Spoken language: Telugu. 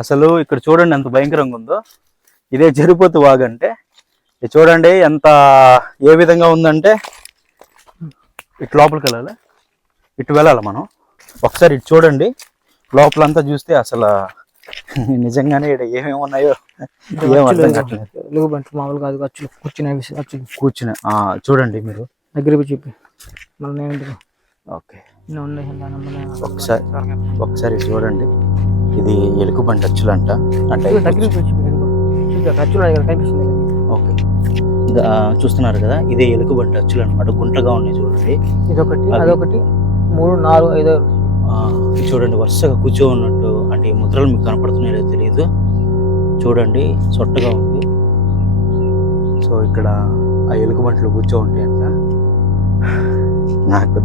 అసలు ఇక్కడ చూడండి ఎంత భయంకరంగా ఉందో. ఇదే జరిపోతు వాగంటే ఇది చూడండి ఎంత ఏ విధంగా ఉందంటే, ఇటు లోపలికి వెళ్ళాలి, ఇటు వెళ్ళాలి మనం. ఒకసారి ఇటు చూడండి, లోపలంతా చూస్తే అసలు నిజంగానే ఇక్కడ ఏమేమి ఉన్నాయో ఏం అర్థం కావట్లేదు. ఎలుగుబంట్లు మామూలుగా అది అచ్చులు కూర్చుని చూడండి మీరు దగ్గరికి చెప్పి మళ్ళీ ఓకే. ఒకసారి చూడండి, ఇది ఎలుగుబంటి అచ్చులు అంట. అంటే ఓకే, చూస్తున్నారు కదా, ఇదే ఎలుగుబంటి అచ్చులు అనమాట. గుంటగా ఉన్నాయి చూడండి. ఇదొకటి, అదొకటి, 3, 4, 5 చూడండి వరుసగా కూర్చో ఉన్నట్టు. అంటే ఈ ముద్రలు మీకు కనపడుతున్నాయో తెలియదు. చూడండి సొట్టగా ఉంది. సో ఇక్కడ ఆ ఎలుగుబంట్లు కూర్చో ఉంటాయంట. నాకు